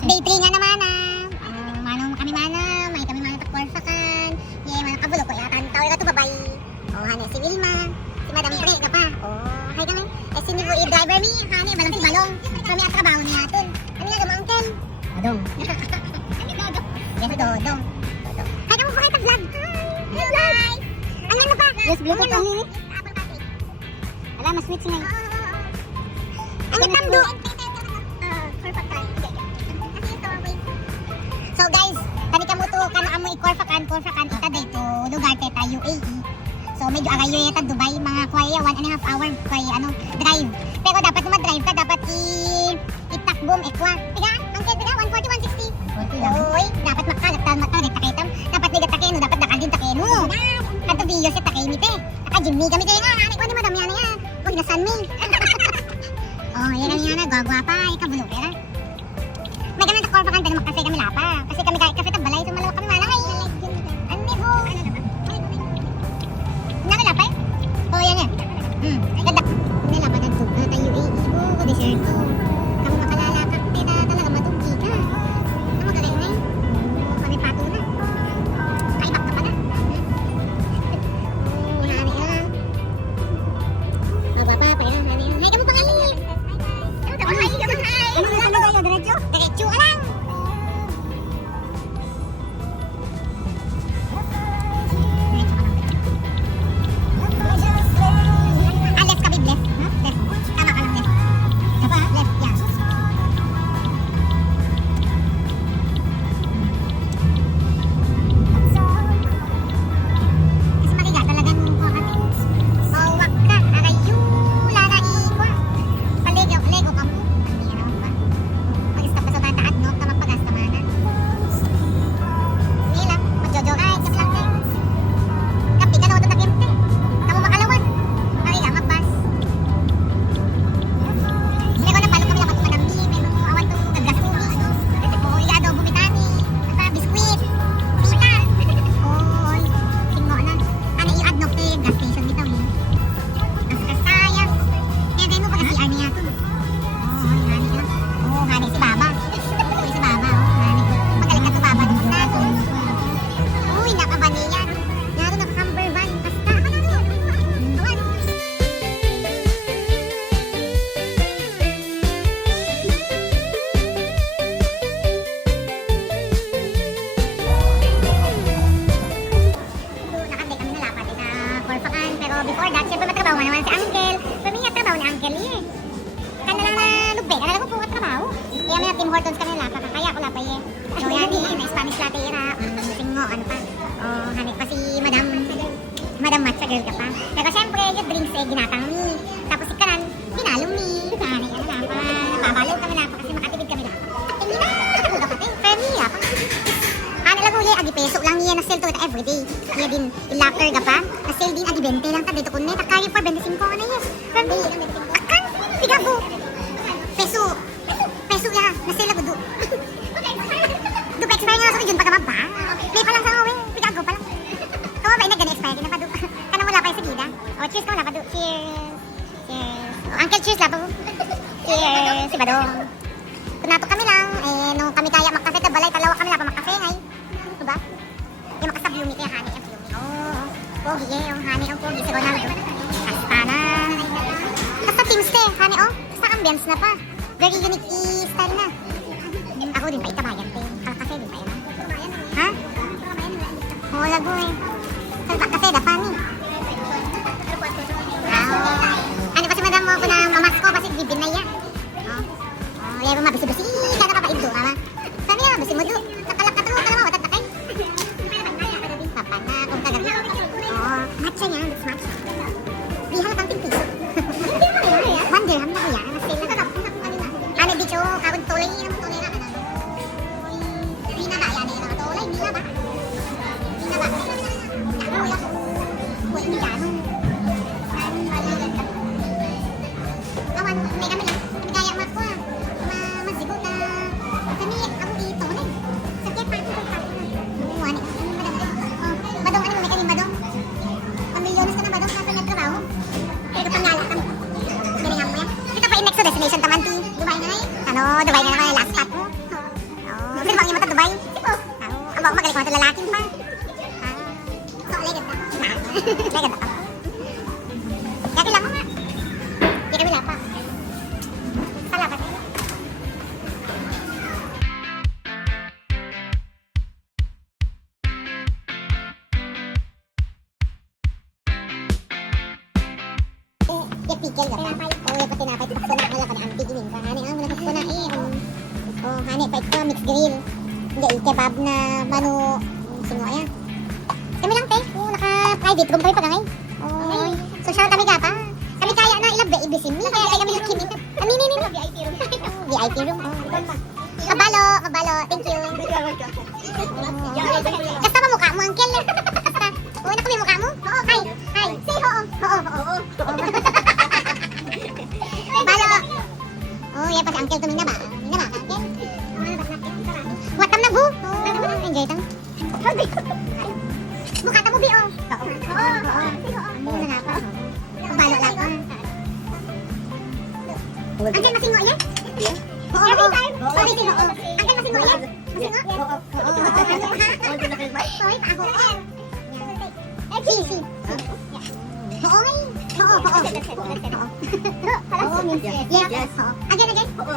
Day 3 nga naman manong kami mana, may kami mana takwarsakan. Yay, mana kabulo ko yata tawag ka to babay. Oh, hane si Wilma, si Madam Pre ka pa. Oh, hay kami. Eh si Nico driver mi, hane balang si Balong. Kami at trabaho niya natin. Ano nga dong, uncle? Adong. Yes, Dodong. Hay kamo pa kita vlog. Hi. Ano na pa? Yes, Bluetooth lang ni. Wala mas switch nga. Ano tamdo? So guys, tani kamo to kana amoy korfakan ita dito lugar teta UAE. So medyo agayo yata Dubai mga kwaya 1.5 hour kay drive. Pero dapat ma-drive ka dapat itakbom ekwa. Tiga, angke tiga 140 160. Oy, dapat makalat takitam. Dapat ni takin dapat nakadin takeno. Kadto biyo sa takinite. Aka Jimmy kami kay nga ani ko ni madam yan ya. Pag nasan mi. Oh, yan nga na gagwapa ikabulo pera. May kami takwarfakan pero makasay kami lapa. Kasi kami kasi tabalay so malaw kami malangay. Ani ho. Nakalapay? Oh, yan yan. Ganda. Nilapa na to. Tayo UAE. Desierto. Kamu makalalakak. Tita talaga madunggi ka. Ang magaling na yun. Kami pato na. Kaibak ka pa na. Oh, hani ka. Papa, hani. Hay, kamu pangalan. Hi, kamu hi. Ano kayo? Diretso? Diretso ka lang. Left ka, babe, left. Left. Tama ka lang, left. Left, yeah. Kasi makiga talagang mawak ka. Arayu, lana ikwa. Palego ka mo. Ang hirap pa. Mag-stop pa sa bataat, no? Tamang pag-astamanan. Hindi lang. Magjojo ka, joke lang din. Kapi ka na ito takimte. Kamu makalawan. Makiga, magbas. Pero napalo kami lang madami. May mga awan to gagas ubi. Oo, adobo bumitani. Biskuit. Pita. Oo, tingno na. Ano i-add no te gas station bitaw ni. Ang kasaya. Kaya din mo pag si Ani ato. Oo, hani ka. Oo, hani si Baba. Si Baba, hani. Magaling ka to Baba dito na to. Uy, nakabaniyan. Yaro naka-camper van. Basta. Nakatay kami nalapat sa Corpacan. Pero before that, syempre matrabaho nga naman si Uncle. Pamilya trabaho ni Uncle eh. Kana lang na lugbe. Kana lang po trabaho. Kaya may Tim Hortons kami nalapat. Kaya ako lapay eh. So yan eh. Na Spanish latte ira. Singo, ano pa. Oh, hanip pa si Madam Matcha girl ka pa. Pero syempre, yung drinks eh, ginatang mi. Tapos si Karan, binalong mi. Hanip ka na lapa. Nababalong kami lapa kasi makatipid kami lapa. Hindi na, nakatuda ka tayo. Pero niya pa. Ano lang huli, agi peso lang niya na sale to ita everyday. Niya din, ilapter ka pa. Na sale din, agi 20 lang ta dito kun na. Takari pa, 25 ka na yes. Pero akan, tigago. Peso ya, na sale ako do. Dupa-expire nga ako dyan pag ba? May pa lang sa awin, tigago pa lang. Kawa ba, nag-expire na pa do. Kana mo lapay sa gida. Oh, cheers ka mo lapa do. Cheers. Cheers. Oh, Uncle, cheers lapa mo. Cheers. Si Badong. Kung nato kami lang, eh, nung kami kaya makafe ta balay, talawa kami lapa makafe ngay. Diba? Yung makasab yumi kaya hani ang yumi. Oh, pogi eh, yung hani ang pogi si Ronaldo. Kasta na. Kasta teamste, hani oh. Kasta ambience na pa. Very unique style na. Ako din pa itabayan te. Kafe din pa yan. Ha? Oo, lago eh. Salpa kafe, dapan eh. Ano pa si madam mo, kung na mamas ko, kasi bibin na yan. Oh, lero mabisi-bisi, gano'n ka pa ibdo, ama. Sabi nga, bisi mo do. Nakalak ka mo, watat na kayo. Papa na, kung tagal. Oh, matcha niya, it's matcha. Bihal kang piso. 1 dirham na kuya, na-sale na. Ano, bitch, oh, kagod tulay niya, tulay na. Hindi na ba, yan eh, tulay, hindi na ba? Hindi na ba? Uy, hindi ka, Kawan, may kami lang. Kami kaya mako ah. Masigot na. Kami, ako dito na. Sakit pa ako. Oo, ano. Badong, ano may kanin badong? Pamilyones ka na badong. Kasi nagtrabaho. Ito pangyala ka. Galingan mo yan. Ito pa in next destination taman ti. Dubai na eh. Ano, Dubai na naman yung last spot mo. pikil ka pa. Oo, yung patinapay. Paksuna ka lang ka na ang tiginin ka. Hani, ang muna paksuna eh. Oh, hani, pa ito, mixed grill. Hindi, kebab na manu. Sino kaya? Kami lang, te. Oo, naka-private room kami pa ngay. Oo. So, siya kami ka pa. Kami kaya na ilab, ibisim. Kaya kami lang kimi. Kami, VIP room. VIP room, oh. Kabalo. Thank you. Kasta pa mukha mo, uncle. Oo, naku, may mukha mo? Oo, hi. Say oo. Balo. Oh, yan pa si uncle tumina ba? Mina ba, uncle? Watam na bu. Enjoy tang. Mukha ta mo bi, oh. Oo. Muna na ako. Balo lang ko. Uncle, masingo yan? Oo. Sorry, singo. Uncle, masingo yan? Masingo? Oo. Sorry, ako. Si. Oo. Oo. Yes. Oo. Again. Oo.